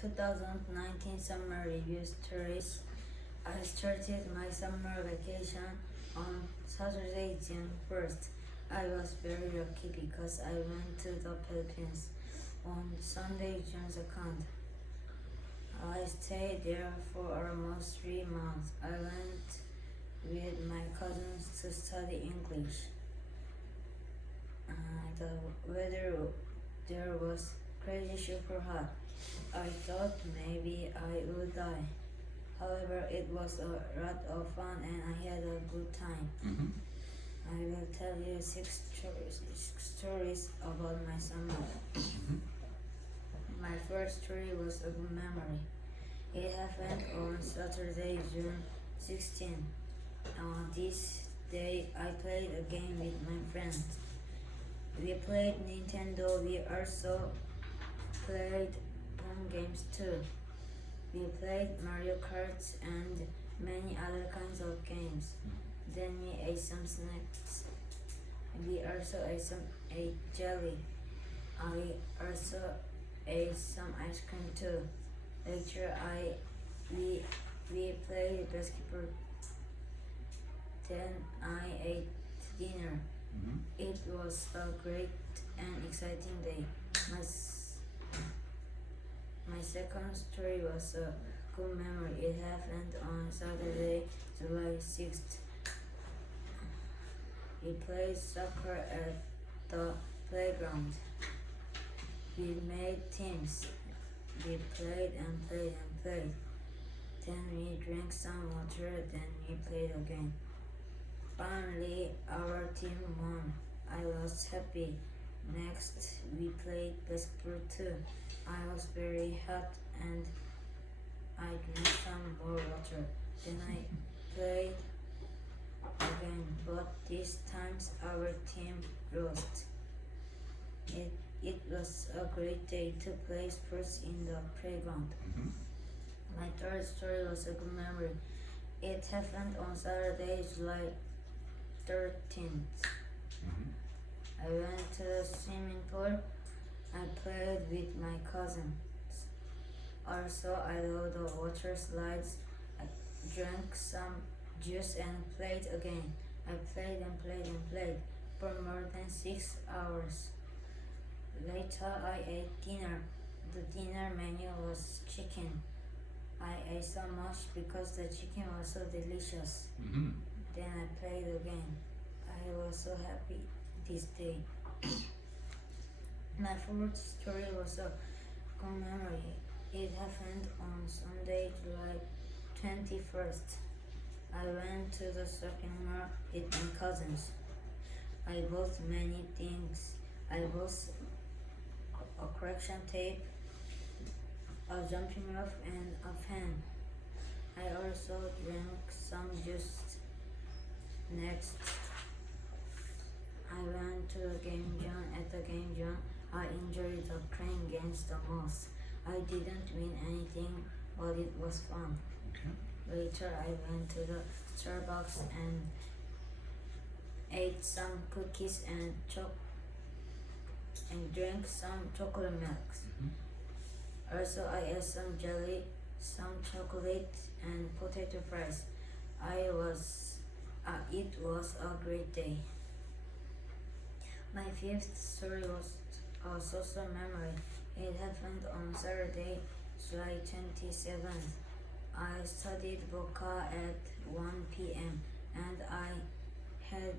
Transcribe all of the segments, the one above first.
2019 summer review stories. I started my summer vacation on Saturday, June 1st. I was very lucky because I went to the Philippines on Sunday, June 2nd. I stayed there for almost 3 months. I went with my cousins to study English. The weather there was crazy super hot. I thought maybe I would die. However, it was a lot of fun and I had a good time. I will tell you six stories about my summer. My first story was a good memory. It happened on Saturday, June 16. On this day, I played a game with my friends. We played Nintendo. We also played phone games too. We played Mario Kart and many other kinds of games. Then we ate some snacks. We also ate jelly. I also ate some ice cream too. Later, we played basketball. Then I ate dinner. It was a great and exciting day. My second story was a good memory. It happened on Saturday, July 6th. We played soccer at the playground. We made teams. We played and played and played. Then we drank some water, then we played again. Finally, our team won. I was happy. Next, we played basketball too. I was very hot and I drank some more water. Then I played again, but this time our team lost. It was a great day to play sports in the playground. My third story was a good memory. It happened on Saturday, July 13th. I went to the swimming pool. I played with my cousins. Also, I rode the water slides. I drank some juice and played again. I played and played and played for more than 6 hours. Later, I ate dinner. The dinner menu was chicken. I ate so much because the chicken was so delicious. Then I played again. I was so happy this day. My fourth story was a good memory. It happened on Sunday, July 21st. I went to the shopping mall with my cousins. I bought many things. I bought a correction tape, a jumping rope, and a pen. I also drank some juice. Next, I went to the game zone. At the game zone, I enjoyed the playing games the most. I didn't win anything, but it was fun. Later, I went to the Starbucks and ate some cookies and drank some chocolate milk. Also, I ate some jelly, some chocolate, and potato fries. It was a great day. My fifth story was a social memory. It happened on Saturday, July 27th. I studied Boca at 1 p.m. and I had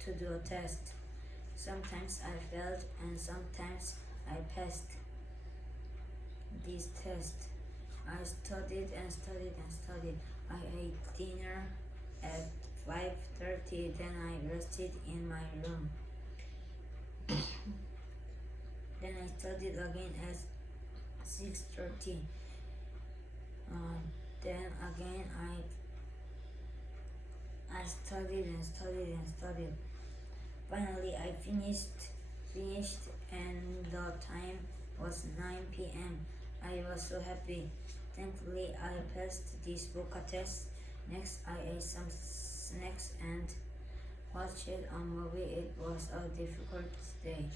to do a test. Sometimes I failed and sometimes I passed this test. I studied and studied and studied. I ate dinner at 5:30, then I rested in my room. Then I studied again at 6:30. Then again I studied and studied and studied. Finally I finished and the time was 9 p.m. I was so happy. Thankfully I passed this Boca test. Next I ate some snacks and watched a movie. It was a difficult day.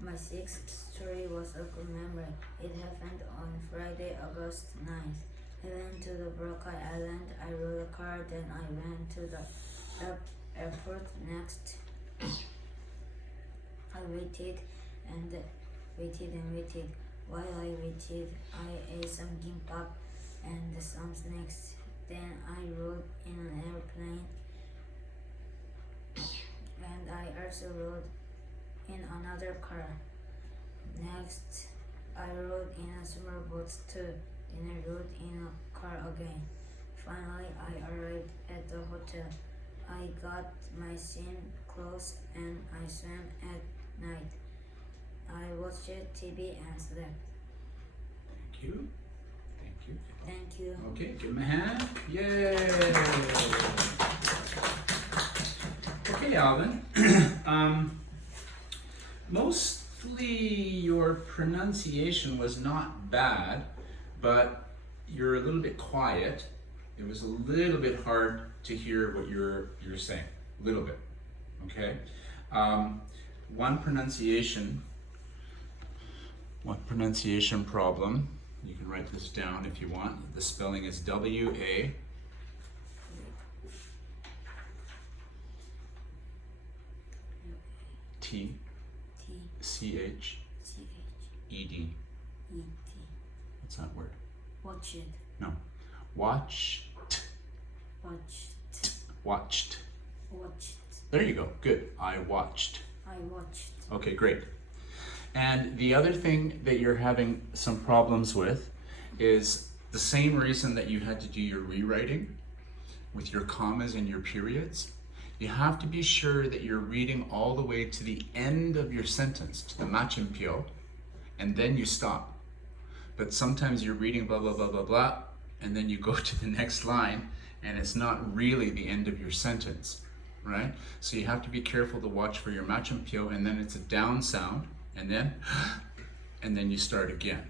My sixth story was a good memory. It happened on Friday, August 9th. I went to the Boracay Island. I rode a car, then I went to the airport next. I waited and waited. While I waited, I ate some gimbap and some snacks. Then I rode in an airplane and I also rode in another car. Next, I rode in a small boat too. Then I rode in a car again. Finally, I arrived at the hotel. I got my swim clothes and I swam at night. I watched TV and slept. Thank you. Thank you. Thank you. Okay, give him a hand. Yay! Okay, Alvin. Mostly your pronunciation was not bad, but you're a little bit quiet. It was a little bit hard to hear what you're saying. A little bit. Okay? One pronunciation problem. You can write this down if you want. The spelling is W-A. T. C-H. E-D. What's that word? Watch it. No. Watched. Watched. There you go. Good. I watched. Okay, great. And the other thing that you're having some problems with is the same reason that you had to do your rewriting with your commas and your periods. You have to be sure that you're reading all the way to the end of your sentence, to the machimpyo, and then you stop. But sometimes you're reading blah, blah, blah, blah, blah, and then you go to the next line, and it's not really the end of your sentence, right? So you have to be careful to watch for your machimpyo, and then it's a down sound, and then you start again,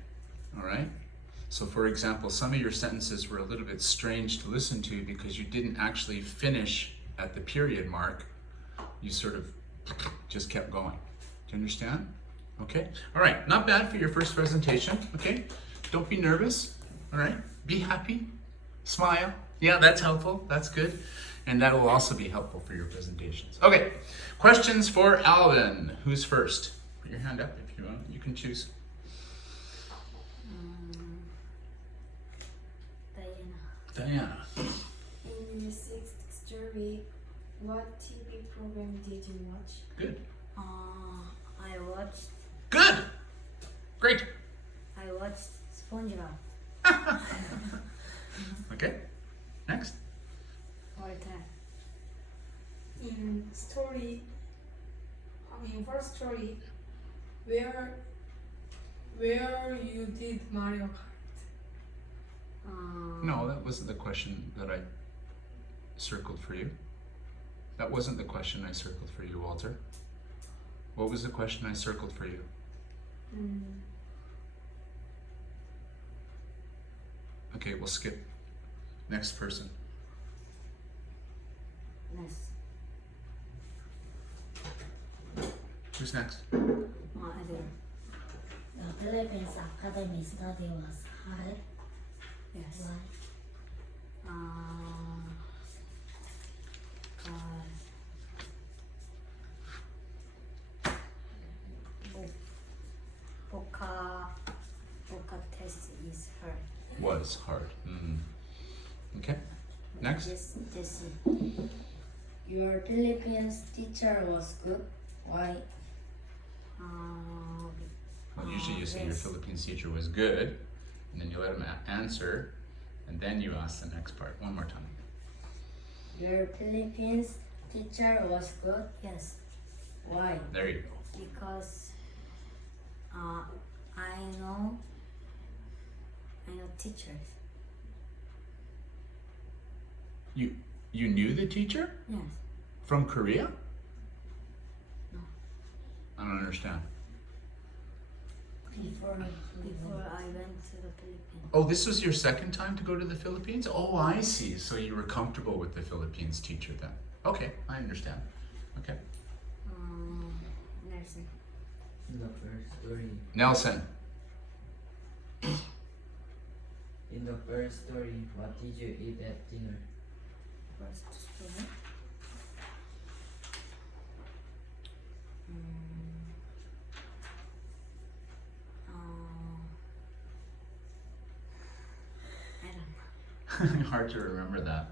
all right? So for example, some of your sentences were a little bit strange to listen to because you didn't actually finish at the period mark. You sort of just kept going. Do you understand? Okay, all right, not bad for your first presentation, okay? Don't be nervous, all right? Be happy, smile. Yeah, that's helpful, that's good. And that will also be helpful for your presentations. Okay, questions for Alvin. Who's first? Put your hand up if you want, you can choose. Diana. In your sixth story, what TV program did you watch? Good. I watched. Good. Great. I watched SpongeBob. Okay. Next. All the time. In first story, where you did Mario Kart? No, that wasn't the question that I circled for you. That wasn't the question I circled for you, Walter. What was the question I circled for you? Okay, we'll skip. Next person. Yes. Who's next? I do. The Philippines academy study was hard. Yes. Why? Boca test is hard. Was hard. Okay. Next. This Your Philippines teacher was good. Why? Well, usually you say your Philippines teacher was good, and then you let him answer, and then you ask the next part. One more time. Your Philippines teacher was good. Yes. Why? There you go. Because I know teachers. You knew the teacher Yes. from Korea? No. I don't understand. Before I went to the Philippines. Oh, this was your second time to go to the Philippines? Oh, I see. So you were comfortable with the Philippines teacher then. Okay, I understand. Okay. Nelson. In the first story, Nelson. in the first story, what did you eat at dinner? First story. I don't know. Hard to remember that.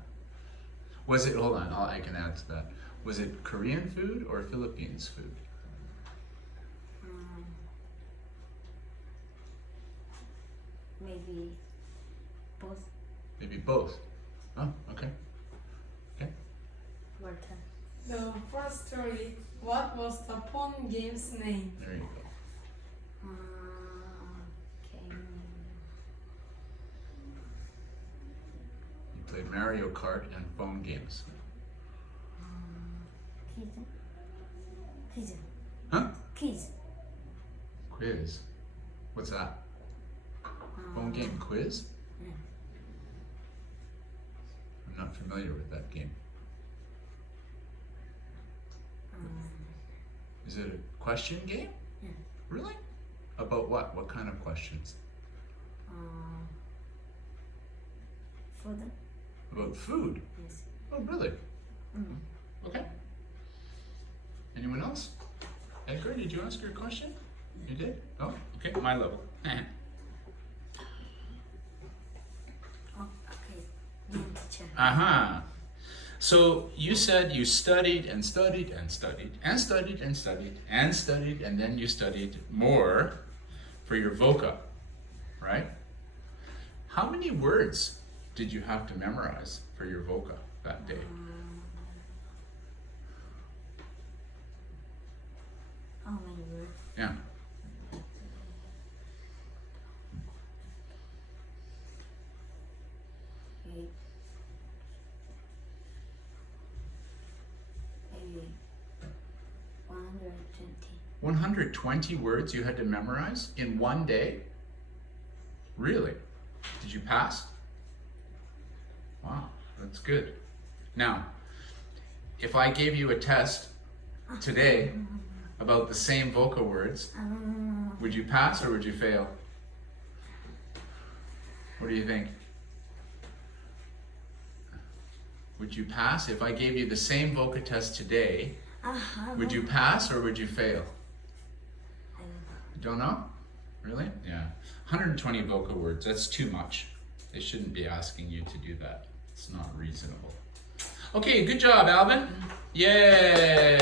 Was it, hold on, I can add to that. Was it Korean food or Philippines food? Maybe both. Maybe both. Oh, okay. Okay. Walter. The first story, what was the phone game's name? There you go. Okay. You played Mario Kart and phone games. Quiz. Quiz. Huh? Quiz. Quiz. What's that? Phone game quiz? Yeah. I'm not familiar with that game. Is it a question game? Yeah. Really? About what? What kind of questions? Food. About food? Yes. Oh, really? Okay. Anyone else? Edgar, did you ask your question? You did? Oh, okay. My level. Oh, okay. Name teacher. Uh-huh. So you said you studied and studied and studied and studied and studied and studied, and then you studied more for your VOCA, right? How many words did you have to memorize for your VOCA that day? How many words? Yeah. Eight. Maybe 120. 120 words you had to memorize in one day? Really? Did you pass? Wow, that's good. Now, if I gave you a test today about the same vocal words, would you pass or would you fail? What do you think? Would you pass? If I gave you the same VOCA test today, would you pass or would you fail? I don't know. Don't know? Really? Yeah. 120 vocal words, that's too much. They shouldn't be asking you to do that. It's not reasonable. Okay, good job, Alvin. Yay!